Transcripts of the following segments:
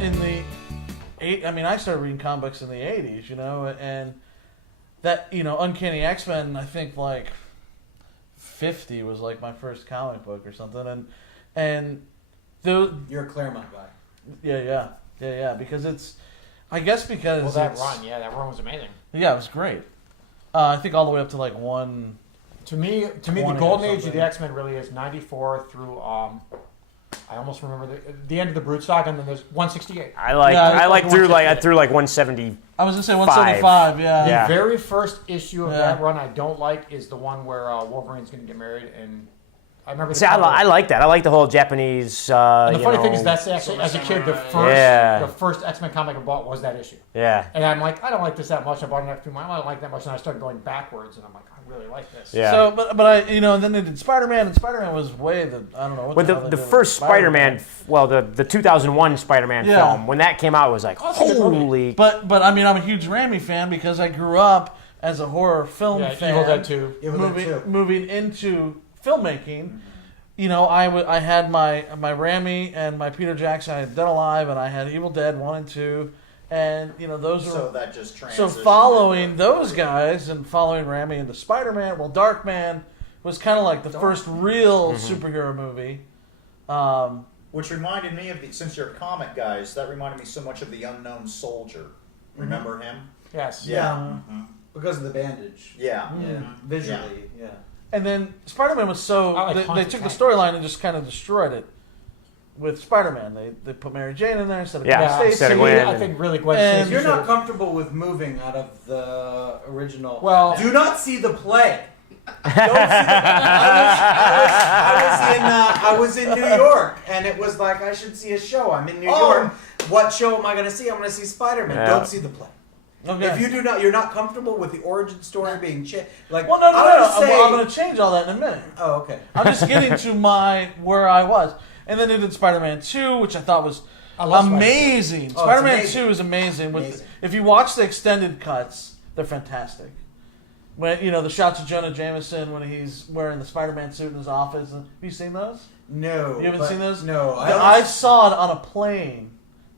in the I started reading comics in the 80s, and that, Uncanny X-Men, I think like 50 was like my first comic book or something, and you're a Claremont guy. Yeah, because because that run was amazing. Yeah, it was great. I think all the way up to like one. To me, the golden age of the X-Men really is 94 through. I almost remember the end of the Brute Saga, and then there's 168. I through 170. I was gonna say 175. Yeah. The very first issue of that run I don't like is the one where Wolverine's going to get married, and I remember. I like that. I like the whole Japanese. And the funny thing is, that's actually as a kid the first X-Men comic I bought was that issue. Yeah. And I'm like, I don't like this that much. I bought it after I don't like that much, and I started going backwards, and I'm like, I really like this. Yeah. So, but I, and then they did Spider-Man, and Spider-Man was I don't know. What the first Spider-Man, the 2001 Spider-Man film, when that came out, it was like, holy. But I'm a huge Raimi fan because I grew up as a horror film fan. Evil Dead 2. Moving into filmmaking. I had my Raimi and my Peter Jackson. I had Dead Alive, and I had Evil Dead 1 and 2. And, those are... So that just transitioned. So following those guys and following Raimi into Spider-Man, Darkman was kind of like the first real superhero movie. Which reminded me of, since you're comic guys, that reminded me so much of The Unknown Soldier. Remember him? Yes. Yeah. Mm-hmm. Because of the bandage. Yeah. Visually, yeah. And then Spider-Man was they took the storyline and just kind of destroyed it. With Spider-Man, they put Mary Jane in there instead of Gwen Stacy. I think really Gwen Stacy. You're not comfortable with moving out of the original. Well, do not see the play. Don't see I was in New York, and it was like I should see a show. I'm in New York. What show am I going to see? I'm going to see Spider-Man. Yeah. Don't see the play. Okay. If you're not comfortable with the origin story being changed. Like, no. I'm going to change all that in a minute. Oh, okay. I'm just getting to where I was. And then they did Spider-Man 2, which I thought was amazing. Spider-Man 2 is amazing. If you watch the extended cuts, they're fantastic. When the shots of Jonah Jameson when he's wearing the Spider-Man suit in his office. Have you seen those? No. You haven't seen those? No. I saw it on a plane.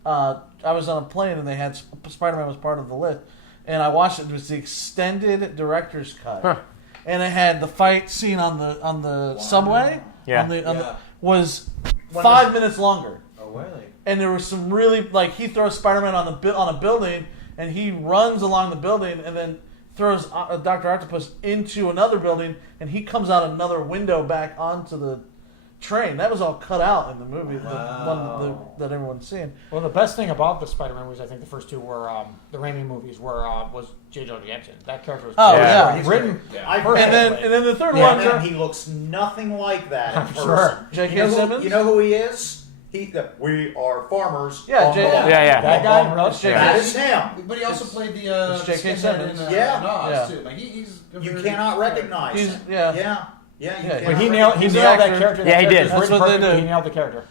I was on a plane and they had Spider-Man was part of the list. And I watched it. It was the extended director's cut. Huh. And it had the fight scene on the subway. Yeah. Was 5 minutes longer. Oh, really? And there was some really he throws Spider-Man on a building, and he runs along the building, and then throws Dr. Octopus into another building, and he comes out another window back onto the train. That was all cut out in the movie, the one that everyone's seeing. Well, the best thing about the Spider-Man movies, I think the first two were the Raimi movies, was J. Jonah Jameson. That character was written. And then the third one, he looks nothing like that in person. Sure. J.K. Simmons. You know who he is? We are farmers. Yeah, that guy. That is him. But he also played the J.K. Simmons. in Yeah. Nas too. Like he's You cannot recognize him. Yeah. You But he cannot nailed that actor. character. Yeah, he did. That's what they do. He nailed the character.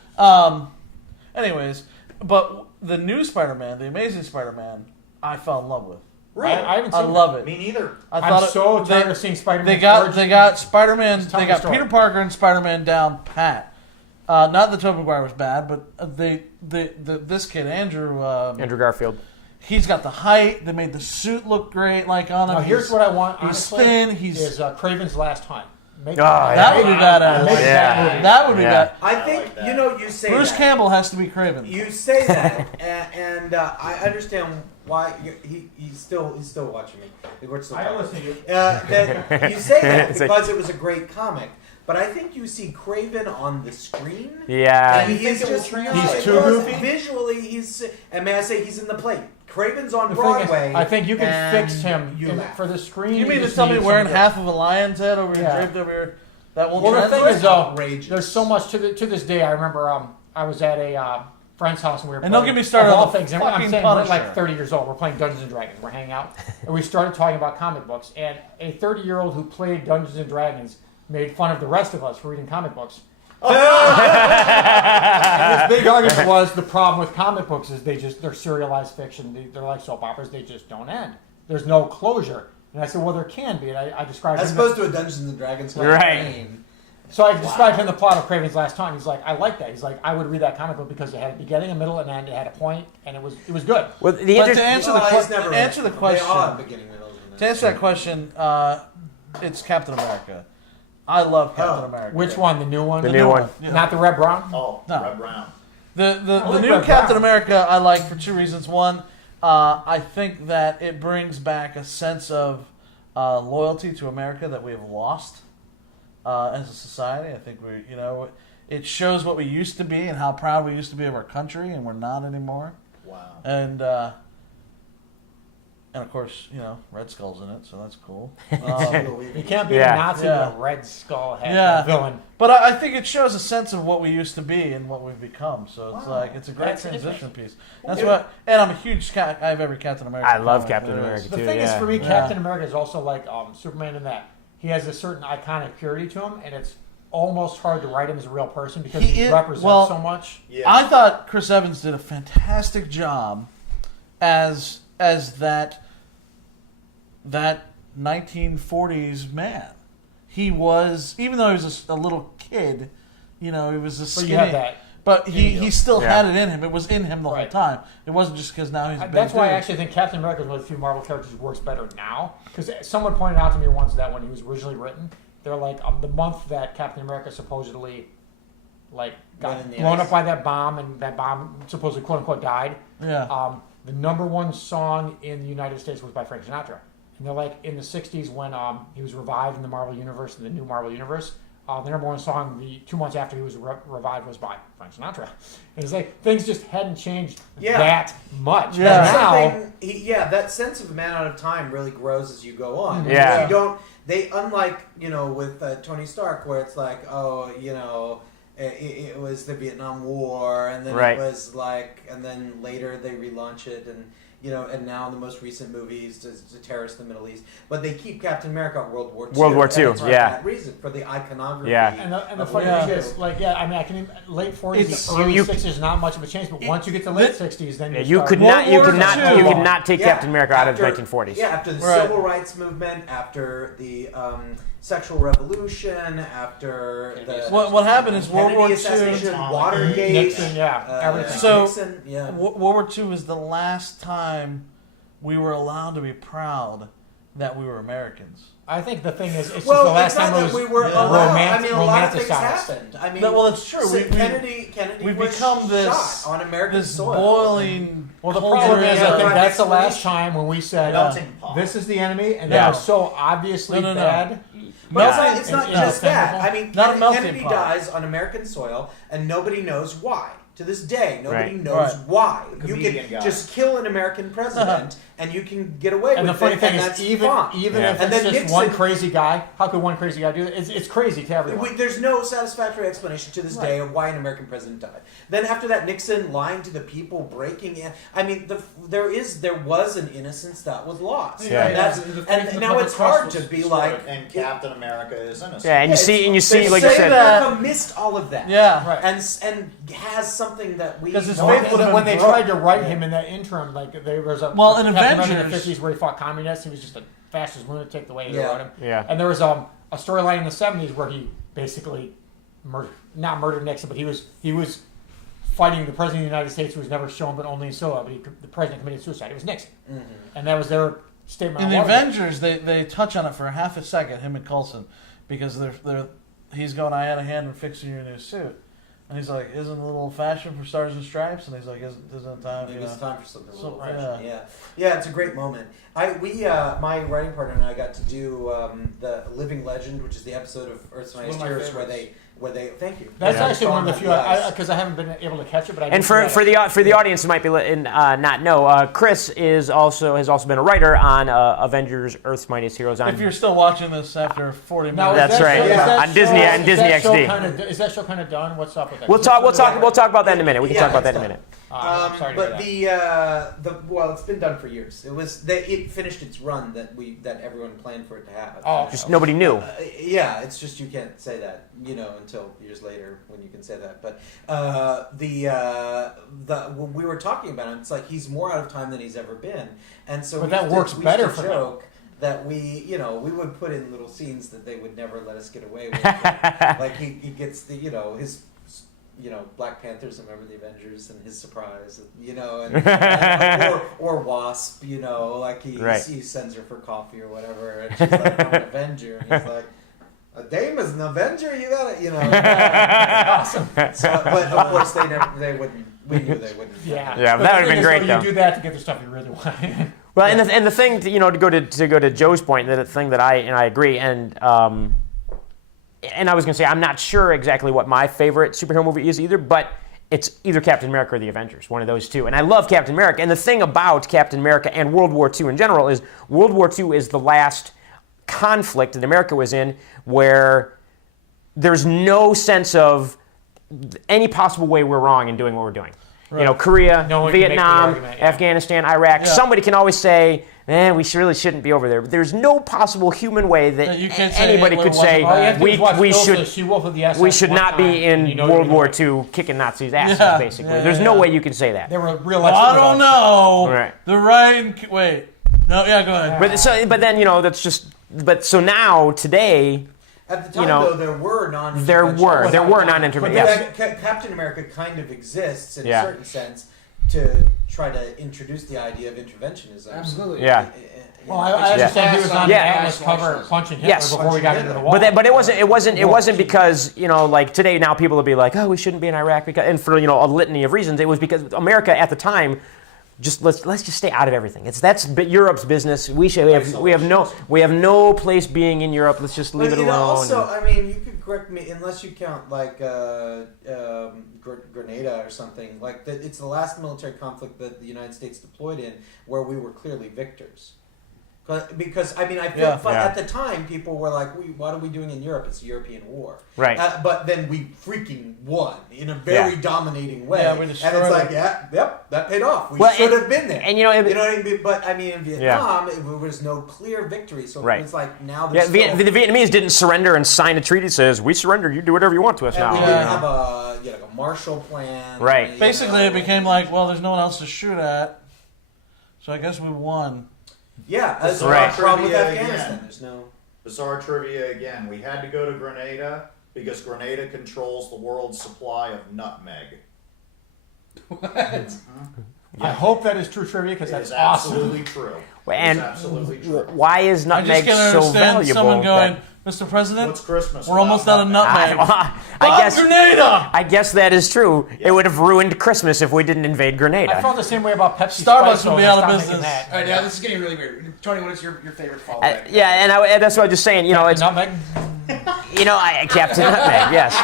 Anyways, but the new Spider-Man, the Amazing Spider-Man, I fell in love with. Really? I haven't seen I love it. Me neither. I'm so tired of seeing Spider-Man. They got Spider-Man. Just tell They me the got story. Peter Parker and Spider-Man down pat. Not that Tobey Maguire was bad, but this kid Andrew Garfield. He's got the height. They made the suit look great. Like on him. Now, here's what I want. He's Honestly, thin. Is Craven's Last Hunt. That would be badass. That would be bad. I think you say Bruce that. Campbell has to be Craven. You say that, and I understand why he's still watching me. We're still talking. listen to you. That you say that It's like- because it was a great comic. But I think you see Craven on the screen. Yeah. And he's too goofy? Visually, and may I say, he's in the plate. Craven's on The Broadway. thing is, I think you can and fix him you laugh. for the screen. You mean to just tell me need wearing somebody- half of a lion's head over your Yeah. draped over your that won't Well, the translate? thing is, though, outrageous. there's so much to this day. I remember I was at a friend's house and we were And don't playing, get me started of all on the things. And I'm fucking saying we're Punisher. like 30 years old. We're playing Dungeons and Dragons. We're hanging out, and we started talking about comic books. And a 30-year-old who played Dungeons and Dragons made fun of the rest of us for reading comic books. And his big argument was the problem with comic books is they're serialized fiction. They're like soap operas. They just don't end. There's no closure. And I said, well, there can be. And I described As opposed to a Dungeons and Dragons Right. campaign. So I described him the plot of Kraven's Last Hunt. He's like, I like that. He's like, I would read that comic book because it had a beginning, a middle, and end. It had a point, and it was good. Well, But to answer the he's never answer the They all have question, beginning, middle, and end. to answer that question, it's Captain America. I love Captain America. Which one? The new one? The new one. Yeah. Not the Red Brown? Oh, No. Red Brown. The like new Red Captain Brown. America I like for two reasons. One, I think that it brings back a sense of loyalty to America that we have lost as a society. I think it shows what we used to be and how proud we used to be of our country, and we're not anymore. Wow. And of course, Red Skull's in it, so that's cool. You can't be Yeah. a Nazi Yeah. with a red skull head Yeah. villain. But I think it shows a sense of what we used to be and what we've become. So it's it's a great That's transition piece. That's what. And I'm a huge I have every Captain America. I love comic Captain there America is. The too. thing is, Yeah. for me, Yeah. Captain America is also like Superman in that he has a certain iconic purity to him, and it's almost hard to write him as a real person because He he is- represents well, so much. Yeah. I thought Chris Evans did a fantastic job as that 1940s man. He was, even though he was a little kid, he was a But skinny. you have that. But he still Yeah. had it in him. It was in him the whole Right. time. It wasn't just because now he's a big That's why I dude. actually think Captain America is one of the few Marvel characters who works better now. Because someone pointed out to me once that when he was originally written, they're like the month that Captain America supposedly got Went in the blown ice. up by that bomb, and that bomb supposedly quote unquote died. Yeah. The #1 song in the United States was by Frank Sinatra. And they're like in the '60s when he was revived in the Marvel Universe, in the new Marvel Universe. The #1 song, 2 months after he was revived, was by Frank Sinatra. And it's like things just hadn't changed Yeah. that much. Yeah. And now, That sense of man out of time really grows as you go on. Yeah. You don't. They unlike with Tony Stark, where it's like, it was the Vietnam War, and then Right. it was like, and then later they relaunch it, and and now the most recent movies to terrorist in the Middle East. But they keep Captain America on World War II. World War and II, it's for yeah. that reason, for the iconography. Yeah. and the of funny World thing War is, II. I can late 40s, It's- early you- 60s, not much of a change. But once you get to late 60s, then Yeah, you you could start- not, you World could War not, II. you could not take Yeah, Captain America out of the after- 1940s. Yeah, after the Right. Civil Rights Movement, after the sexual revolution, after the What happened is World Kennedy War II. assassination, Watergate, Nixon, everything. So- Nixon, yeah. World War II was the last time we were allowed to be proud that we were Americans. I think the thing is, it's Well, just the last it's not time it that was we were allowed. I mean, a lot of things romanticized. happened. I mean, No, well, it's true. so We- Kennedy we was become this shot on American this soil. boiling. Well, the cauldron problem is, I think right that's the next to last each- time when we said, Melting pot. this is the enemy, and Yeah. that was so obviously No. bad. But Melting- it's not and just that. indefensible. I mean, Not a melting Kennedy pot. dies on American soil, and nobody knows why. To this day, nobody Right. knows Right. why. You Comedian can guy. just kill an American president, and you can get away And the with funny it, thing and is, that's even fine. Yeah. if And it's then just one Nixon- crazy guy, how could one crazy guy do it? It's crazy to everyone. There's no satisfactory explanation to this day of why an American president died. Then after that, Nixon lying to the people, breaking in. I mean, there was an innocence that was lost. Yeah. And, that's, The faith in and the now public it's hard trust to was be destroyed. like. And Captain America is innocent. Yeah, and you see, they like you say said, that- America missed all of that. Yeah. Right. And has something that we 'Cause his don't faith have. would have when been they broke. tried to write him in that interim, like there was a Well, in Captain America in the Avengers- 50s where he fought communists. He was just a fascist lunatic the way he Yeah. wrote him. Yeah. And there was a storyline in the 70s where he basically not murdered Nixon, but he was fighting the president of the United States, who was never shown, but only in solo. But the president committed suicide. It was Nixon, and that was their statement. In on the Watergate. Avengers, they touch on it for half a second, him and Coulson, because he's going, I had a hand in fixing your new suit. And he's like, isn't it a little old-fashioned for Stars and Stripes? And he's like, isn't it time? Maybe it's time for something a little So, fresh. Yeah, it's a great moment. My writing partner and I got to do the Living Legend, which is the episode of Earth's one Mightiest of my Heroes where favorites. they thank you. That's Yeah. actually one of the few, Yes. because I haven't been able to catch it, but I And did for see that. the audience who might be not know, Chris has also been a writer on Avengers: Earth's Mightiest Heroes. If you're still watching this after 40 Now, minutes. is That's that right. show- is that On Disney- show- on is Disney that show XD. kinda- Is that show kind of done? What's up with that? we'll talk about that in a minute. We can Yeah, talk about that it's in a done. minute. I'm sorry to hear But that. well, it's been done for years. It finished its run that everyone planned for it to have. Oh, Just nobody knew. Yeah, it's just you can't say that, until years later when you can say that. But when we were talking about him, it's like he's more out of time than he's ever been, and so But we that used to- works we used better to for him. joke. that we would put in little scenes that they would never let us get away with. Like he gets the his Black Panther's a member of the Avengers and his surprise, or Wasp, like he sends her for coffee or whatever, and she's like, I'm an Avenger, and he's like, a dame is an Avenger, you got it, awesome. So, but of course we knew they wouldn't. Yeah, but that would have been great though. You do that to get the stuff you really want. Well, and the thing, to go to Joe's point, the thing that I agree, and I was going to say, I'm not sure exactly what my favorite superhero movie is either, but it's either Captain America or The Avengers, one of those two. And I love Captain America. And the thing about Captain America and World War II in general is World War II is the last conflict that America was in where there's no sense of any possible way we're wrong in doing what we're doing. Right. Korea, Vietnam, Afghanistan, Iraq. Yeah. Somebody can always say, we really shouldn't be over there. But there's no possible human way that anybody could say we should not be in World War II kicking Nazis' asses, basically. There's no way you can say that. There were real I don't know. Right. Wait. No, go ahead. But then, that's just... But so now, today... At the time, though, there were non-interventions. There were non-interventions. But Captain America kind of exists in a certain sense to try to introduce the idea of interventionism. Absolutely. Yeah. Well, I understand he was on the Atlas cover punching Hitler before we got into the war. But it wasn't because like today now people will be like, we shouldn't be in Iraq and for a litany of reasons. It was because America at the time. Just let's just stay out of everything. That's Europe's business. We have no place being in Europe. Let's just leave it alone. Also, you could correct me unless you count like Grenada or something. Like it's the last military conflict that the United States deployed in where we were clearly victors. Because I feel at the time people were like, "What are we doing in Europe? It's a European war." Right. But then we freaking won in a very dominating way, and it's like, that paid off. We should have been there. And you know what I mean? But in Vietnam, there was no clear victory, so it's like now there's the Vietnamese didn't surrender and sign a treaty that says we surrender. You do whatever you want to us and now. We didn't have a Marshall Plan. Right. Basically, it became like, there's no one else to shoot at, so I guess we won. Yeah, that's the problem with Afghanistan. There's no bizarre trivia again. We had to go to Grenada because Grenada controls the world's supply of nutmeg. What? I hope that is true trivia because that's awesome. Absolutely true. And absolutely true. Why is nutmeg so valuable? Someone going, Mr. President, what's Christmas? We're almost out of nutmeg. Grenada! I guess that is true. Yeah. It would have ruined Christmas if we didn't invade Grenada. I felt the same way about Pepsi. Starbucks would be out of business. All right, now this is getting really weird. Tony, what is your favorite fallback? And that's what I was just saying. It's nutmeg. Captain Nutmeg. Yes.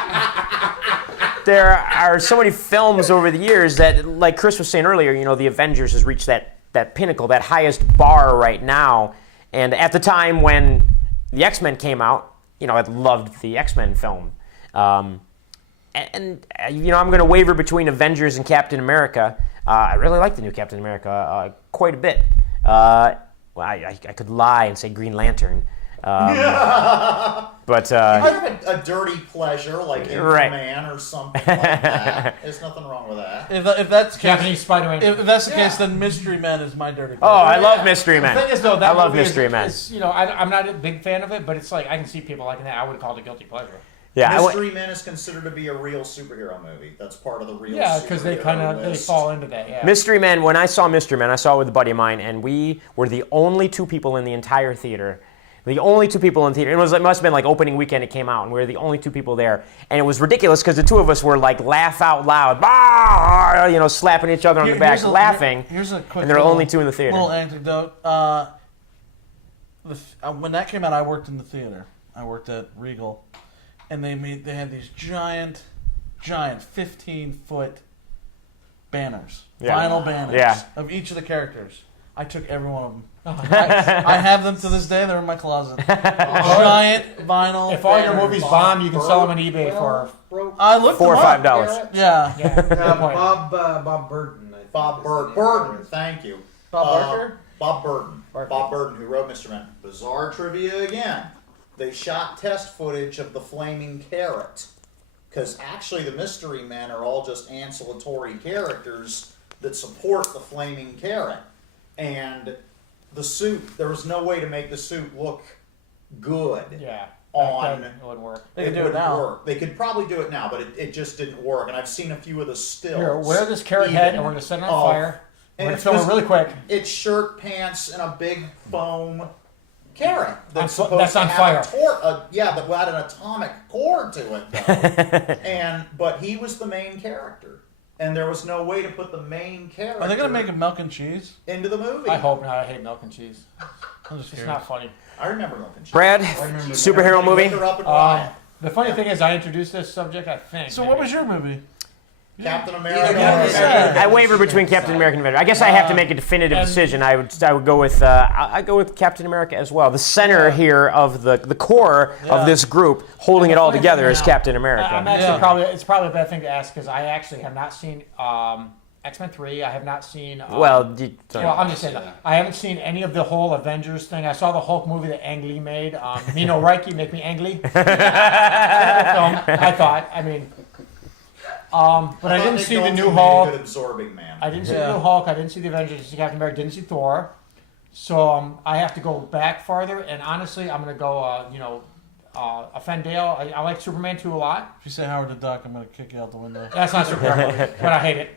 There are so many films over the years that, like Chris was saying earlier, the Avengers has reached that pinnacle, that highest bar right now. And at the time when the X-Men came out, I loved the X-Men film. I'm going to waver between Avengers and Captain America. I really like the new Captain America quite a bit. I could lie and say Green Lantern. But you have a dirty pleasure like Superman or something like that. There's nothing wrong with that. If that's the case, Japanese Spider-Man. If that's the case, then Mystery Men is my dirty pleasure. Oh, I love Mystery Men. The thing is, though, that I love movie Mystery Men. I'm not a big fan of it, but it's like I can see people liking that. I would call it a guilty pleasure. Yeah, Mystery Men is considered to be a real superhero movie. That's part of the real. Yeah, because they fall into that. Yeah. Mystery Men. When I saw Mystery Men, I saw it with a buddy of mine, and we were the only two people in the entire theater. The only two people in the theater. It must have been like opening weekend it came out, and we were the only two people there. And it was ridiculous because the two of us were like laugh out loud, slapping each other on the back, laughing. Here's a quick and there were only two in the theater. Little anecdote. When that came out, I worked in the theater. I worked at Regal, and they had these giant 15-foot banners, vinyl banners of each of the characters. I took every one of them. I have them to this day. They're in my closet. Giant vinyl. If all your movies bomb, you can sell them on eBay for I looked $4 or $5. Yeah. Bob Burton. Bob Burton. Thank you. Bob Burton, who wrote Mr. Men. Bizarre trivia again. They shot test footage of the flaming carrot because actually the Mystery Men are all just ancillary characters that support the flaming carrot. And the suit. There was no way to make the suit look good. Yeah. On It wouldn't work. They can do it wouldn't now. work. They could probably do it now, but it just didn't work. And I've seen a few of the stills. Here, wear this carrot head, and we're gonna set it on fire. We're and gonna it's film it just- really quick. It's shirt, pants, and a big foam carrot that's On- supposed that's to on have fire. that had an atomic core to it, though. But he was the main character, and there was no way to put the main character Are they gonna make a milk and cheese? into the movie. I hope not. I hate milk and cheese. I'm just It's curious. not funny. I remember Milk and Cheese. Brad, remember superhero movie. Look her up and ride. The funny thing is, I introduced this subject. I think. So maybe. what was your movie? Captain Yeah, America. yeah. I waver between Captain America and Avenger. I guess I have to make a definitive and- decision. I would go with I go with Captain America as well. The center here of the core Yeah. of this group, holding it all together, is Captain America. I'm actually Yeah. probably it's probably a bad thing to ask because I actually have not seen X-Men 3. I have not seen. Well, I'm just saying that. I haven't seen any of the whole Avengers thing. I saw the Hulk movie that Ang Lee made. Nino Reiki, Make Me Ang Lee. Film, I thought. I mean, but I didn't see the new Hulk. Good absorbing man. I didn't see Yeah. the new Hulk. I didn't see the Avengers. I didn't see Captain America. Didn't see Thor. So I have to go back farther. And honestly, I'm gonna go. Offend Dale. I like Superman 2 a lot. If you say Howard the Duck, I'm gonna kick you out the window. That's not Superman movie, but I hate it.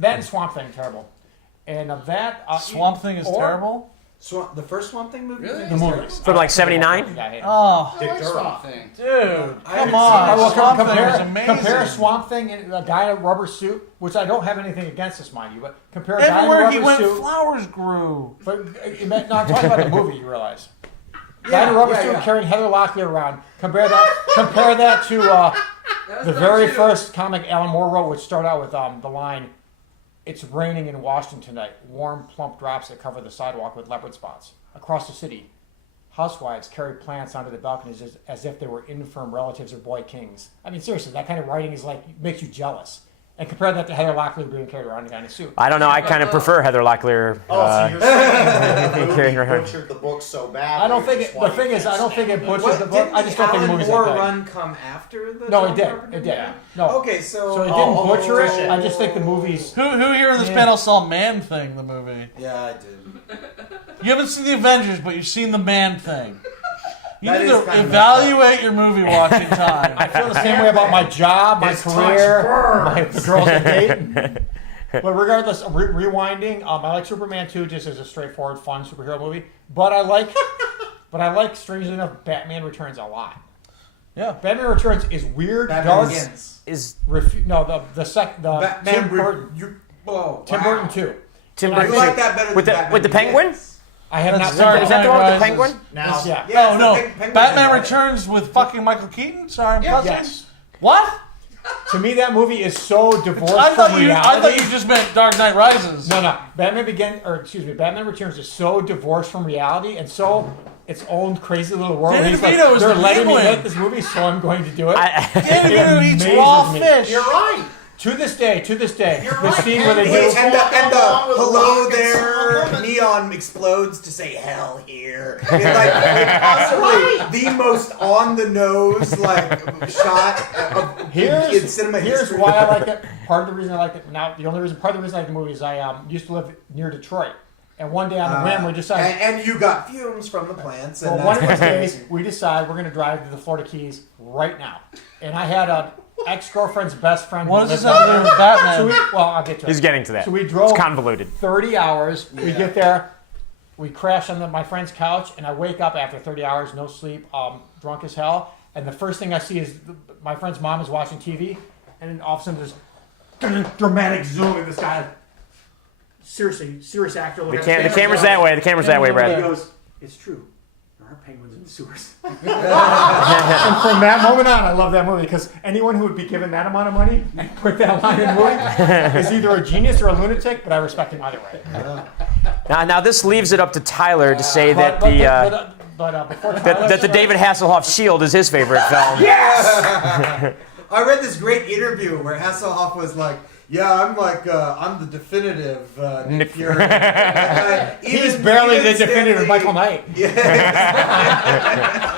That and Swamp Thing, terrible. And of that, Swamp Thing is or- terrible. The first Swamp Thing movie? Really? The movies From like '79. Yeah, I hate it. Oh, I like Dick Swamp Durock. Thing. dude, I come haven't on! seen it. Well, Swamp Thing is compare amazing. Swamp Thing and a guy in a rubber suit, which I don't have anything against this, mind you, but compare a guy in a Everywhere rubber he went, suit. flowers grew. But no, I'm talking about the movie. You realize, guy in a rubber suit carrying Heather Locklear around. Compare that to the very first comic Alan Moore wrote, which started out with the line, "It's raining in Washington tonight. Warm, plump drops that cover the sidewalk with leopard spots. Across the city, housewives carry plants onto the balconies as if they were infirm relatives or boy kings." I mean, seriously, that kind of writing is like makes you jealous. And compare that to Heather Locklear being carried around a guy in a suit. I don't know. I kind of prefer Heather Locklear. Oh, so you're saying the movie carrying around. butchered the book so badly? I don't think that's it, why the you thing is, can't I don't think stand it butchered the book. Didn't I just don't think the Alan movie's Moore that good. run come after the No, John it did. Carpenter It did. movie? No. Okay, so So it didn't butcher it. shit. I just think the movie's. Who here in this Yeah. panel saw Man Thing, the movie? Yeah, I did. You haven't seen the Avengers, but you've seen the Man Thing. You That need is to kind of evaluate your movie watching I time. feel the same way about my job, my His touch career, the girls I date. But regardless, rewinding, I like Superman 2 just as a straightforward, fun superhero movie. But I like, strangely enough, Batman Returns a lot. Yeah. Batman Returns is weird, Batman dark. Begins. Is Batman Tim Burton. Tim Burton 2. Tim I I Burton like that better with than the Batman with the penguin? Begins. I have not That's seen Dark Is that. that the one with the Rises. penguin? Now, Yeah. Yeah, No, it's no. the Penguin Batman movie. Returns with fucking Michael Keaton? Sorry, I'm cussing. Yes. What? To me, that movie is so divorced I from thought reality. you just meant Dark Knight Rises. No. Batman Returns is so divorced from reality and so its own crazy little world. Danny He's like, DeVito is they're the letting me penguin. make this movie, so I'm going to do it. Danny It DeVito eats amazes raw me. fish. you're right. To this day, You're the right. scene where they Wait, do. and the Along with hello rockets there on them. neon explodes to say hell here. It's like possibly the most on the nose shot of in cinema Here's history. why I like it. Part of the reason I like it. Now, part of the reason I like the movie is I used to live near Detroit, and one day on a whim we decided. and you got fumes from the plants. And Well, one of that's these what's days, amazing. we decide we're going to drive to the Florida Keys right now. And I had an ex-girlfriend's best friend. What who does this lived have to do with there. Batman? So I'll get to it. He's getting to that. So we drove It's convoluted. 30 hours. We get there. We crash on my friend's couch, and I wake up after 30 hours, no sleep, drunk as hell. And the first thing I see is my friend's mom is watching TV, and then all of a sudden there's dramatic zoom in this guy. Seriously, serious actor. The camera's that way. The camera's that way, He Brad. goes, "It's true. There are penguins in the sewers." And from that moment on, I love that movie because anyone who would be given that amount of money and put that line in a movie is either a genius or a lunatic, but I respect him either way. Now this leaves it up to Tyler to say that But before that the David Hasselhoff Shield is his favorite film. Yes! I read this great interview where Hasselhoff was like, "Yeah, I'm the definitive Nick Nick- Fury." He's barely the definitive Michael Knight. Yeah.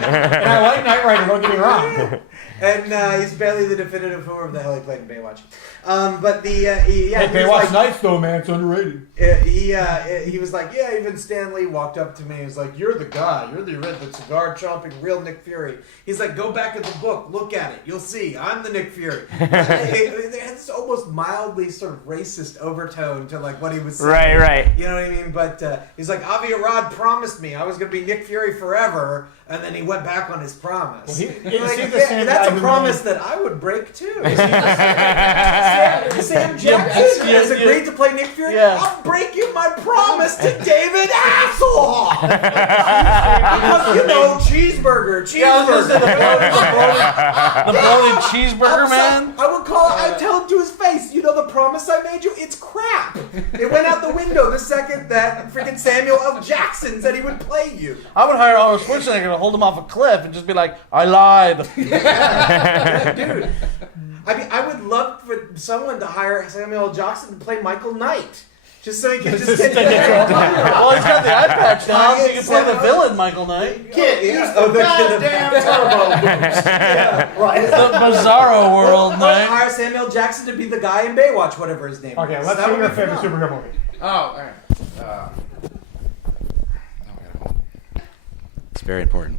And I like Knight Rider, don't get me wrong. And he's barely the definitive whoever the hell he played in Baywatch. But yeah, Baywatch Nights though, man, it's underrated. He was like, yeah, even Stan Lee walked up to me and was like, you're the guy. You're the cigar chomping real Nick Fury. He's like, go back at the book. Look at it. You'll see. I'm the Nick Fury. They had this almost mildly sort of racist overtone to like what he was saying. Right. You know what I mean? But he's like, Avi Arad promised me I was going to be Nick Fury forever. And then he went back on his promise. Well, that's a promise that I would break too. Sam Jackson has agreed to play Nick Fury. Yeah. I'm breaking my promise to David Hasselhoff. Because cheeseburger. Yeah, the bloated cheeseburger, man. I tell him to his face, the promise I made you, it's crap. It went out the window the second that freaking Samuel L. Jackson said he would play you. I would hire Arnold Schwarzenegger to hold him off a cliff and just be like, I lied. Dude. I mean, I would love for someone to hire Samuel L. Jackson to play Michael Knight. Just so he can just get Well, he's got the eye patch now, so he can play the villain, Michael Knight. Kid, use the goddamn turbo boost. Yeah, right. The Bizarro World, Knight. Hire Samuel Jackson to be the guy in Baywatch, whatever his name is. Okay, let's hear your favorite superhero movie. Oh, all right. It's very important.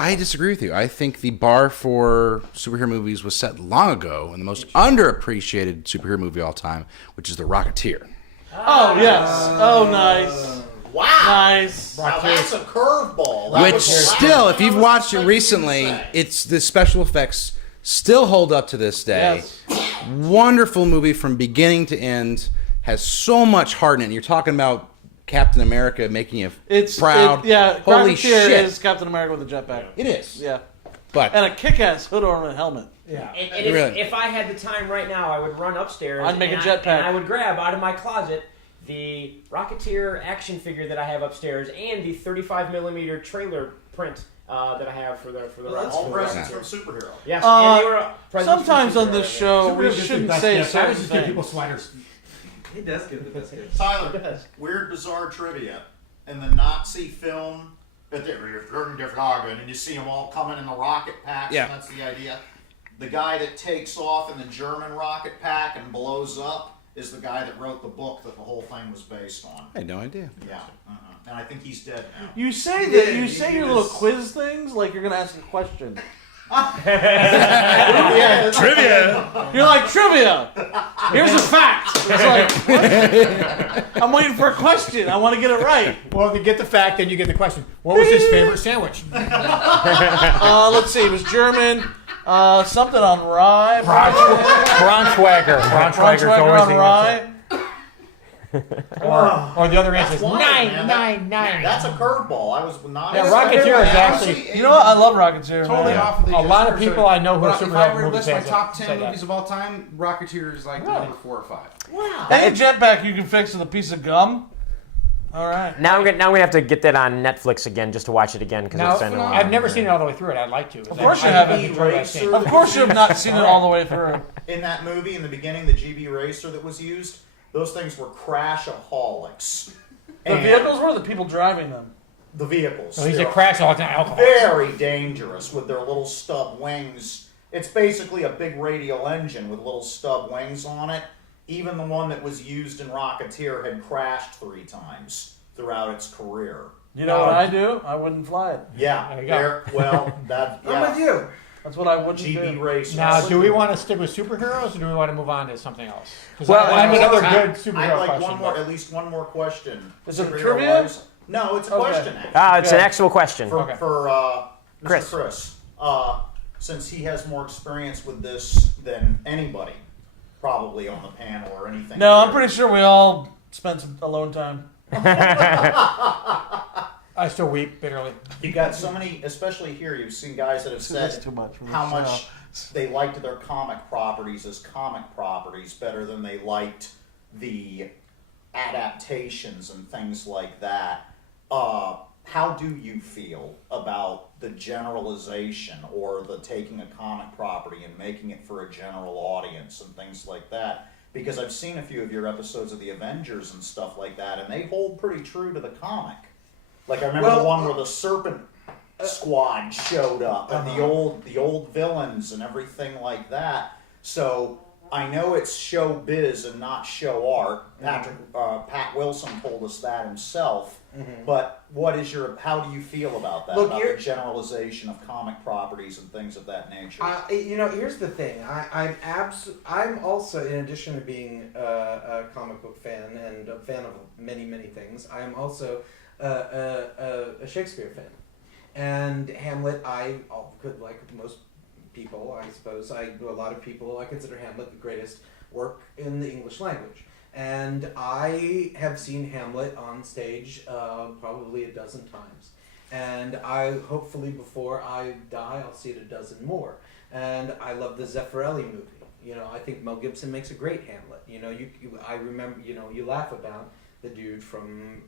I disagree with you. I think the bar for superhero movies was set long ago in the most underappreciated superhero movie of all time, which is The Rocketeer. Oh, yes. Oh, nice. Wow. Nice. Now that's a curveball. Which still, if you've watched it recently, it's the special effects still hold up to this day. Yes. Wonderful movie from beginning to end. Has so much heart in it. And you're talking about Captain America making you proud. Holy Rocketeer shit. is Captain America with a jetpack. It is. Yeah. But And a kick-ass hood ornament helmet. Yeah. And Really? if I had the time right now, I would run upstairs. I'd make a and jetpack. And I would grab out of my closet the Rocketeer action figure that I have upstairs and the 35mm trailer print that I have for the Rocketeer. All presents from superhero. Yes, and they were presents Sometimes from on this superhero, show, Superheroes we just do shouldn't best say gifts. I certain would just give people things. sliders. He does give the best gifts. Tyler, weird, bizarre trivia. In the Nazi film, that they're Geflogen, and you see them all coming in the rocket packs, Yeah. and that's the idea. The guy that takes off in the German rocket pack and blows up is the guy that wrote the book that the whole thing was based on. I had no idea. Yeah. And I think he's dead now. You say Yeah, that. You he say your was- little quiz things like you're gonna ask a question. Trivia. You're like trivia. Here's a fact. It's like what? I'm waiting for a question. I want to get it right. Well, if you get the fact, then you get the question. What was his favorite sandwich? Let's see. It was German. Something on rye. Braunschweiger. Braunschweiger's Braunschweiger always on the rye. Or the other answer is That's wild, man. nine. That's a curveball. I was not. Yeah, Rocketeer is actually. You know what? I love Rocketeer. Totally man. off of the A lot of people I know who are But if superhero I were to movie list my fans top say 10 that. movies of all time, Rocketeer is like number 4 or 5. Wow. Any jetpack you can fix with a piece of gum. All right. Now we're gonna have to get that on Netflix again just to watch it again because Now, it's been a while. I've never seen it all the way through it. I'd like to. Of course you I haven't. enjoy that scene. Of course you have not seen it all the way through. In that movie, in the beginning, the GB Racer that was used, those things were crashaholics. The And vehicles were the people driving them. the vehicles. So he's They're a crash alcohol. very dangerous with their little stub wings. It's basically a big radial engine with little stub wings on it. Even the one that was used in Rocketeer had crashed 3 times throughout its career. You know what I do? I wouldn't fly it. Yeah, There you go. well, that I'm with you. That's what I wouldn't GB do. Racer. Now, do we want to stick with superheroes or do we want to move on to something else? 'Cause Well, I have another I- good I'd superhero like question. one more, at least one more question. Is it Superhero trivia? wise. No, it's a Okay. question. Actually. It's an actual question. For, Okay. for Chris. Mr. Chris, since he has more experience with this than anybody, probably on the panel or anything. No, I'm pretty sure we all spent some alone time. I still weep bitterly. You got so many, especially here. You've seen guys that have said That's too much for how this much they liked their comic properties as comic properties better than they liked the adaptations and things like that. How do you feel about the generalization or the taking a comic property and making it for a general audience and things like that? Because I've seen a few of your episodes of the Avengers and stuff like that, and they hold pretty true to the comic. Like I remember the one where the serpent squad showed up, and the old villains and everything like that. So I know it's show biz and not show art. Pat Wilson told us that himself. But how do you feel about that? Look, about the generalization of comic properties and things of that nature? Here's the thing. I'm also, in addition to being a comic book fan and a fan of many, many things, I am also a Shakespeare fan. And Hamlet, like most people, I suppose, a lot of people, I consider Hamlet the greatest work in the English language. And I have seen Hamlet on stage probably a dozen times. And hopefully before I die, I'll see it a dozen more. And I love the Zeffirelli movie. I think Mel Gibson makes a great Hamlet. I remember, you laugh about the dude from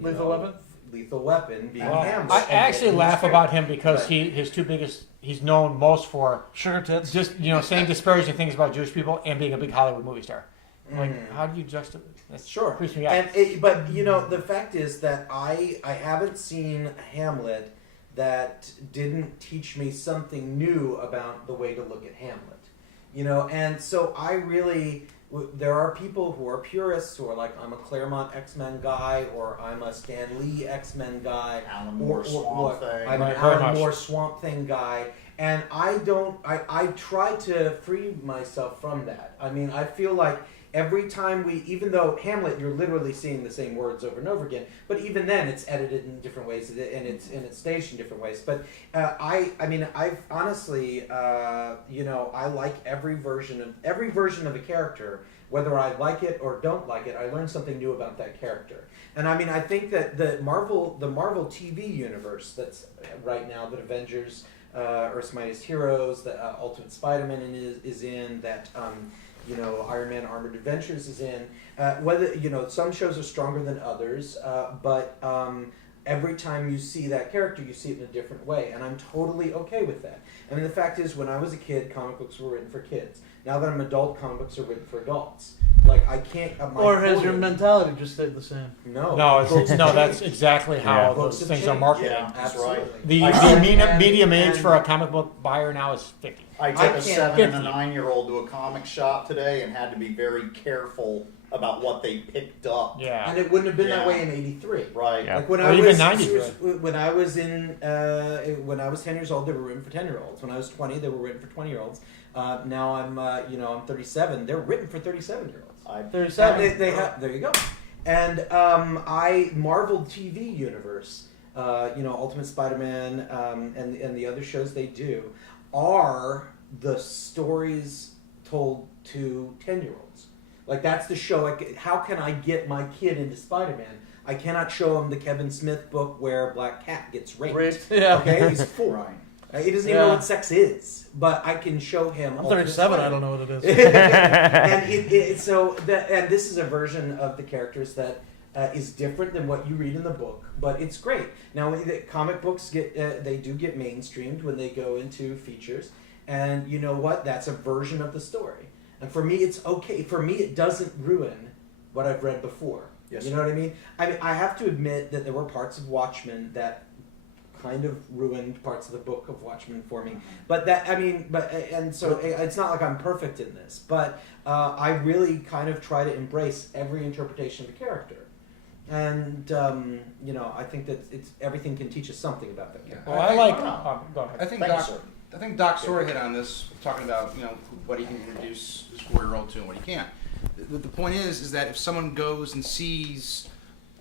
Lethal Weapon? Lethal Weapon being Well, Hamlet. I actually laugh about him because he's known most for Sugar tits. just saying disparaging things about Jewish people and being a big Hollywood movie star. Like, how do you juxtapose? That Sure. creeps me out. But the fact is that I haven't seen Hamlet that didn't teach me something new about the way to look at Hamlet. And so I really, there are people who are purists who are like, I'm a Claremont X-Men guy, or I'm a Stan Lee X-Men guy, Alan Moore Swamp Thing. I'm an Right, very Alan much. Moore Swamp Thing guy. And I try to free myself from that. I mean, I feel like every time even though Hamlet, you're literally seeing the same words over and over again, but even then it's edited in different ways and it's staged in different ways. But I've honestly, I like every version of a character, whether I like it or don't like it. I learn something new about that character. And I think that the Marvel TV universe that's right now, that Avengers, Earth's Mightiest Heroes, that Ultimate Spider-Man is in, that Iron Man Armored Adventures is in. Whether some shows are stronger than others, but every time you see that character, you see it in a different way, and I'm totally okay with that. I mean, the fact is, when I was a kid, comic books were written for kids. Now that I'm an adult, comic books are written for adults. Like, I can't. Or has your mentality just stayed the same? No, That's exactly how those things are marketed. Yeah, that's right. The medium age for a comic book buyer now is 50. I took a 7 and a 9-year-old to a comic shop today and had to be very careful about what they picked up. Yeah. And it wouldn't have been that way in '83. Right. Yeah. Like when Or I even was 90s, when I was when I was 10 years old, they were written for 10-year-olds. When I was 20, they were written for 20-year-olds. Now I'm 37. They're written for 37-year-olds. 37. There you go. And Marvel TV universe, Ultimate Spider-Man, and the other shows they do are the stories told to 10-year-olds. Like, that's the show. Like, how can I get my kid into Spider-Man? I cannot show him the Kevin Smith book where Black Cat gets raped. Yeah. Okay, he's 4. He doesn't even know what sex is, but I can show him. I'm 37. I don't know what it is. And this is a version of the characters that is different than what you read in the book, but it's great. Now, the comic books get mainstreamed when they go into features, and you know what? That's a version of the story. And for me, it's okay. For me, it doesn't ruin what I've read before. Yes, You know what I mean? I have to admit that there were parts of Watchmen that kind of ruined parts of the book of Watchmen for me. So it's not like I'm perfect in this, but I really kind of try to embrace every interpretation of the character. And I think that everything can teach us something about that character. Well, go ahead. I think Doc sort of hit on this, talking about what he can introduce his 4-year-old to and what he can't. The point is that if someone goes and sees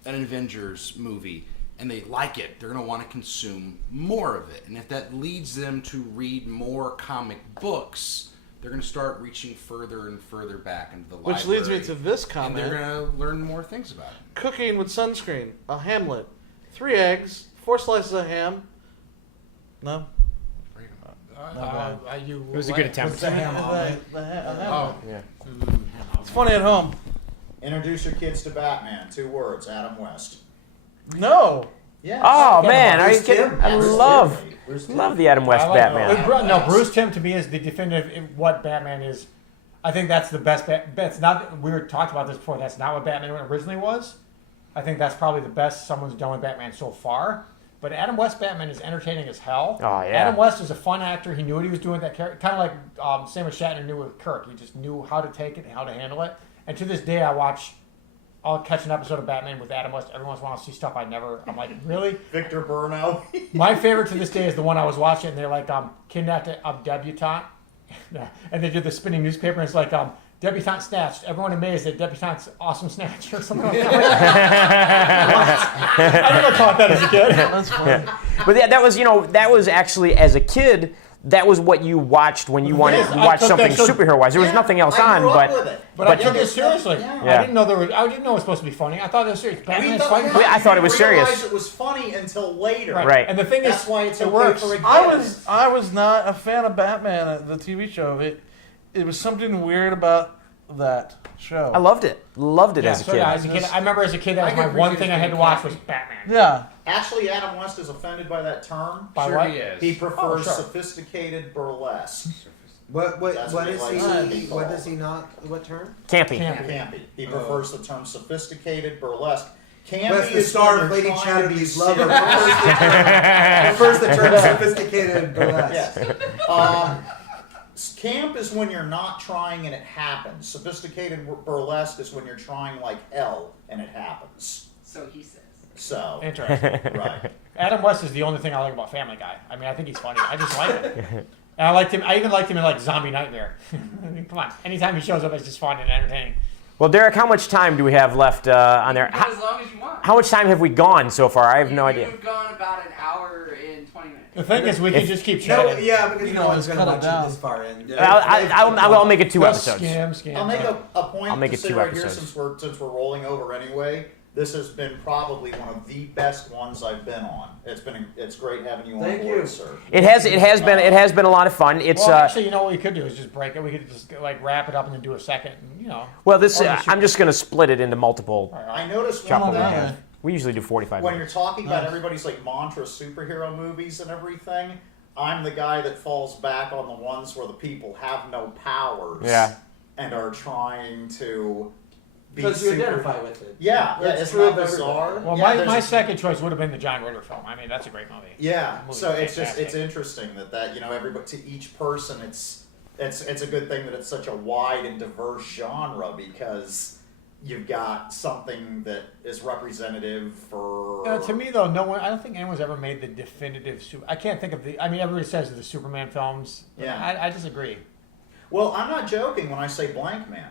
an Avengers movie and they like it, they're going to want to consume more of it. And if that leads them to read more comic books, they're going to start reaching further and further back into the library. Which leads me to this And comment. they're going to learn more things about it. Cooking with sunscreen. A Hamlet. 3 eggs. 4 slices of ham. No? It was a good attempt. A Hamlet. Oh, Yeah. It's funny at home. Introduce your kids to Batman. 2 words. Adam West. No. Yeah. Oh man, are you Bruce kidding? Timm. I Bruce Timm. love the Adam West Batman. Bruce Timm to me is the definitive what Batman is. I think that's the best. That's not. We were talked about this before. That's not what Batman originally was. I think that's probably the best someone's done with Batman so far. But Adam West Batman is entertaining as hell. Oh, yeah. Adam West is a fun actor. He knew what he was doing with that character. Kind of like Sam Shatner knew with Kirk. He just knew how to take it and how to handle it. And to this day, I'll catch an episode of Batman with Adam West every once in a while. See stuff I'm like, really? Victor Burno. My favorite to this day is the one I was watching. And they're like, kidnapped a debutante. And they did the spinning newspaper. And it's like, debutante snatched. Everyone amazed at debutante's awesome snatch or something like that. I never caught that as a kid. That's funny. But yeah, that was actually, as a kid, that was what you watched when you wanted to I watch took something that so- superhero-wise. There was nothing else on, but But I took it seriously. Yeah. I didn't know I didn't know it was supposed to be funny. I thought it was serious. Batman's fighting. I thought it was serious. Realize it was funny until later. Right. And the thing That's is, why it's it okay works. for a kid. I was not a fan of Batman, the TV show. It was something weird about that show. I loved it. Loved it Yeah, as a so kid. yeah, as a kid, I remember as a kid that was I my can one appreciate thing I had to being watch campy. was Batman. Yeah. Actually, Adam West is offended by that term. By Sure what? he is. He prefers sure. sophisticated burlesque. What That's what is he likes to be he? What called. does he not? What term? Campy. Campy. Campy. He prefers the term sophisticated burlesque. Campy That's the is star when of you're Lady trying to be Chatterley's lover. serious. Prefers the term sophisticated burlesque. Yes. Camp is when you're not trying and it happens. Sophisticated burlesque is when you're trying like hell and it happens. So he says. So, Interesting. right. Adam West is the only thing I like about Family Guy. I mean, I think he's funny. I just like him. And I liked him. I even liked him in like Zombie Nightmare. I mean, come on. Anytime he shows up, it's just fun and entertaining. Well, Derek, how much time do we have left on there? Go as long as you want. How much time have we gone so far? I have no idea. You've gone about an hour and 20 minutes. The thing is, we can just keep No, chatting. yeah, because You no know, one's let's going to cut it watch down. it this far in. I'll make it 2 Just episodes. Scam. I'll make a point I'll make to it say 2 right here episodes. since we're rolling over anyway. This has been probably one of the best ones I've been on. It's great having you on Thank board, you. sir. It has been a lot of fun. It's Well, actually, you know what we could do is just break it. We could just like wrap it up and then do a second. And, you know. well, this Or we should- I'm just going to split it into multiple. All I right. noticed Chop one them in thing. half. We usually do 45 When you're minutes. talking about Nice. everybody's like mantra superhero movies and everything, I'm the guy that falls back on the ones where the people have no powers Yeah. and are trying to be Because you super- identify with it. Yeah, That's it's true not of everybody. bizarre. Well, Yeah, my there's- second choice would have been the John Ritter film. I mean, that's a great movie. Yeah, Movie's so it's fantastic. interesting that you know everybody to each person it's a good thing that it's such a wide and diverse genre because you've got something that is representative for. To me, though, I don't think anyone's ever made the definitive. I can't think of the. I mean, everybody says the Superman films. Yeah. I disagree. Well, I'm not joking when I say Blank Man.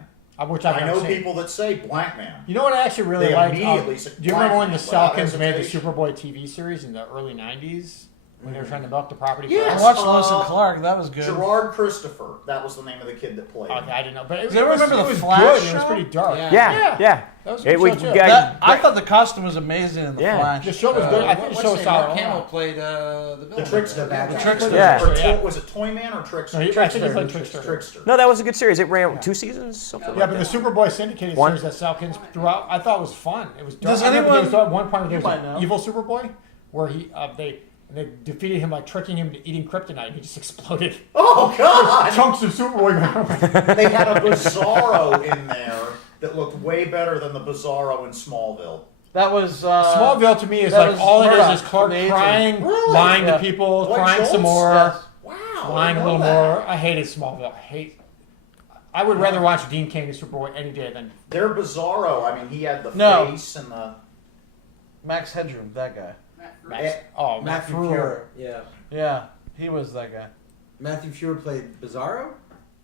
Which I I've know never seen. people that say Blank Man. You know what I actually really They like? immediately say, Do you remember when the "Blank Man," Salkins without made the hesitation. Superboy TV series in the early '90s when they were trying to milk the property? Yes. I watched Uh, Lois and Clark. That was good. Gerard Christopher, that was the name of the kid that played. Okay, I didn't know, but it, Does everyone remember it the was Flash good. It was show? pretty dark. Yeah. Yeah. That was a good We show, too. That, I thought the costume was amazing in the Yeah. Flash. The show was good. I think the What's show was his name? solid. Mark Hamill played the The villain. Trickster. The Trickster. Yeah. Or Yeah. Was it Toy Man or Trickster? No, I think he played Trickster. Trickster. No, that was a good series. It ran 2 seasons, something Yeah, like but that. the Superboy syndicated One. series that Salkins threw out, I thought was fun. It was dark. Does I remember anyone- there was one point where there You was might know. an evil Superboy where they defeated him by tricking him to eating kryptonite and he just exploded. Oh God! Chunks of Superboy. They had a Bizarro in there that looked way better than the Bizarro in Smallville. That was Smallville to me is that like was all it Murdoch is Clark from the 80s. crying, Really? lying Yeah. to people, Dwight crying some Schultz? more, Yes. Wow! lying I a didn't little know that. more. I hated Smallville. I would rather watch Dean Cain and Superboy any day than. Their Bizarro. I mean, he had the No. face and the. Max Headroom. That guy. Max, oh, Matt Matthew Frewer. Fuhrer. Yeah. Yeah, he was that guy. Matthew Fuhrer played Bizarro?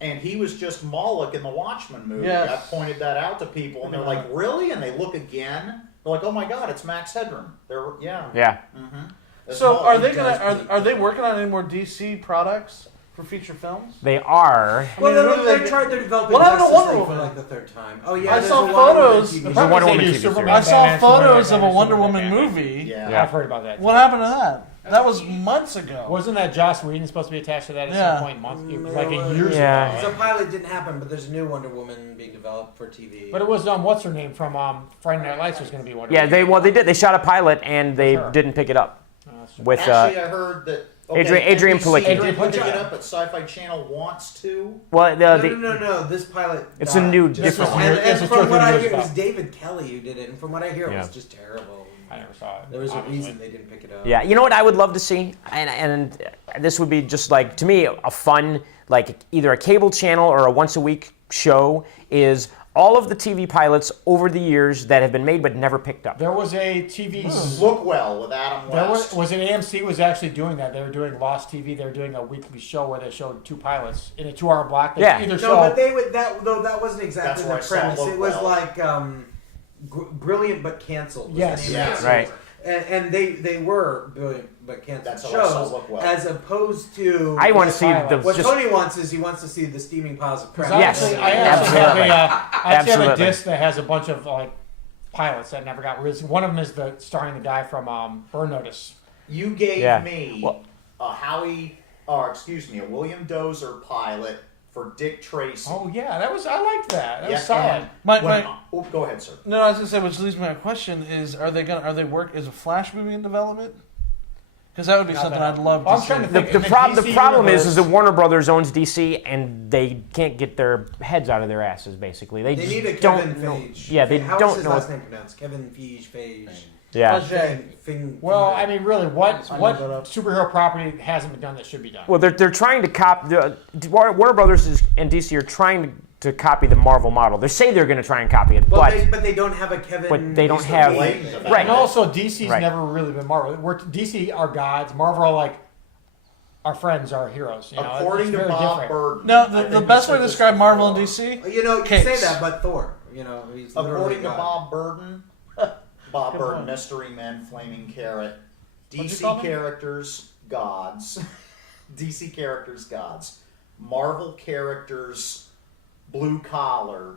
And he was just Moloch in the Watchmen movie. Yes. I pointed that out to people, and they're like, "Really?" And they look again. They're like, "Oh my God, it's Max Headroom." They're yeah. Yeah. Mm-hmm. So are they does gonna pretty are they cool. working on any more DC products for feature films? They are. Well, I mean, they're, they're- they're trying to develop What happened to Justice Wonder League for Woman? like the third time. Oh yeah, I there's saw a Wonder Woman photos. TV There's a show. Wonder They Woman do TV Superman, series. I saw Batman, Superman, photos of a Batman, Wonder Superman, Woman Batman. movie. Yeah. Yeah, I've heard about that. What happened to that? That was months ago. Wasn't that Joss Whedon supposed to be attached to that at Yeah. some point? Months, Mm, like no, a years yeah. ago. The pilot didn't happen, but there's a new Wonder Woman being developed for TV. But it was what's her name from Friday Night Lights was going to be Wonder Yeah, Woman. they did. They shot a pilot and they Sure. didn't pick it up Oh, that's true. with Actually, I heard that. Adrian NBC Palicki. did Adrian pick Palicki. it up, but Sci-Fi Channel wants to. well, no. This pilot. It's a died. new, Just- different one. And, This was from what 2 or 3 I years hear, it ago. was David Kelly who did it, and from what I hear, it Yeah. was just terrible. I never saw it. There was a obviously. reason they didn't pick it up. Yeah, you know what I would love to see, and this would be just like, to me, a fun, like either a cable channel or a once a week show, is all of the TV pilots over the years that have been made but never picked up. There was a TV. Look well with Adam There West. was it AMC was actually doing that. They were doing Lost TV. They were doing a weekly show where they showed 2 pilots in a 2-hour block. They Yeah. either No, show. but they would that wasn't exactly That's where the I saw premise. Look It was Well. like Brilliant but Canceled. Was Yes. the name of Yeah. the Right. show. And they were Brilliant but Canceled That's how I saw shows, Look Well. as opposed to I want to see the what just Tony wants is he wants to see the steaming piles of crap. Yes. I actually have Absolutely. I actually have a Absolutely. disc that has a bunch of like pilots that never got released. One of them is starring the guy from Burn Notice. You gave Yeah. me Well- a William Dozer pilot for Dick Tracy. Oh yeah, I liked that. That yeah, was solid. and My- go ahead, sir. No, I was gonna say, which leads me to my question: is is a Flash movie in development? Because that would be Not something that- I'd love I'm to trying see. to the, think the, in the prob- the DC problem universe- is that Warner Brothers owns DC and they can't get their heads out of their asses. Basically, they They just need a don't Kevin know. Feige. Yeah, they How don't is his know. last name pronounced? Kevin Feige. Yeah. Well, I mean, really, what I what made that up. superhero property hasn't been done that should be done? Well, they're trying to copy. Warner Brothers and DC are trying to copy the Marvel model. They say they're going to try and copy it, Well, but but they don't have a Kevin. but they don't Feige. have- Blatant about Right. And it. also, DC's Right. never really been Marvel. DC are gods. Marvel are like our friends, our heroes. You know, According it's to very Bob different. Burton. No, I the think best we way said to this describe Marvel and before. DC. You know, you Capes. say that, but Thor. You know, he's literally According to God. Bob Burton, Bob Good Burton, one. Mystery Men, Flaming Carrot, What'd you call DC them? characters, gods. DC characters, gods. Marvel characters, blue collar,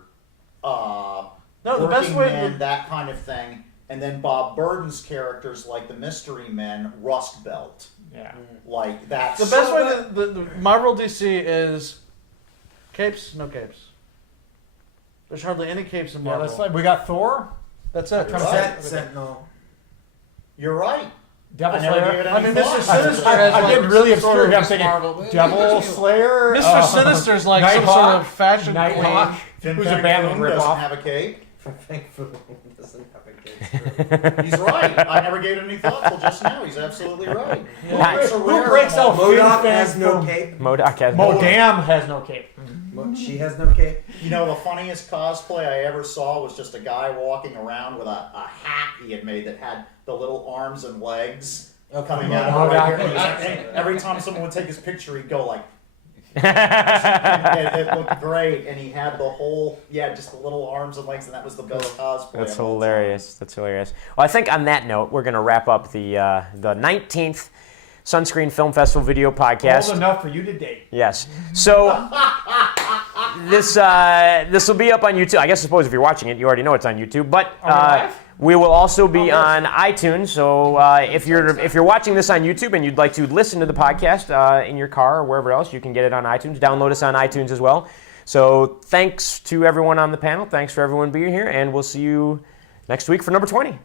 No, the working best way men, to- that kind of thing. And then Bob Burton's characters, like the Mystery Men, Rust Belt. Yeah. Like that's The best way the Marvel DC is capes, no capes. There's hardly any capes in Yeah, Marvel. that's like we got Thor, That's it. Trying to Right. Sentinel. You're right. Devil I never gave Slayer. it I any mean, Mr. thought. Sinister has I'm like getting really sort obscure. of I'm this thinking Marvel. Devil Slayer. Mr. Sinister's like some sort of fashion Nighthawk. queen. Finn Who's a Fang band Foom ripoff. doesn't have a cape. Thankfully, doesn't have a kid. He's right. I never gave it any thought till just now. He's absolutely right. Nice. Who breaks out Modok Finn has Fang no Foom? cape. MODOK has Modam has no cape. She has no cape. You know, the funniest cosplay I ever saw was just a guy walking around with a hat he had made that had the little arms and legs coming out of it right here. And every time someone would take his picture, he'd go like, it looked great, and he had the whole, just the little arms and legs, and that was the best cosplay. That's of all time. hilarious. That's hilarious. Well, I think on that note, we're going to wrap up the 19th Sunscreen Film Festival video podcast. Old enough for you to date. Yes. So this will be up on YouTube. I suppose if you're watching it, you already know it's on YouTube. But Are we live? we will also be on iTunes. So if you're watching this on YouTube and you'd like to listen to the podcast in your car or wherever else, you can get it on iTunes. Download us on iTunes as well. So thanks to everyone on the panel. Thanks for everyone being here, and we'll see you next week for number 20.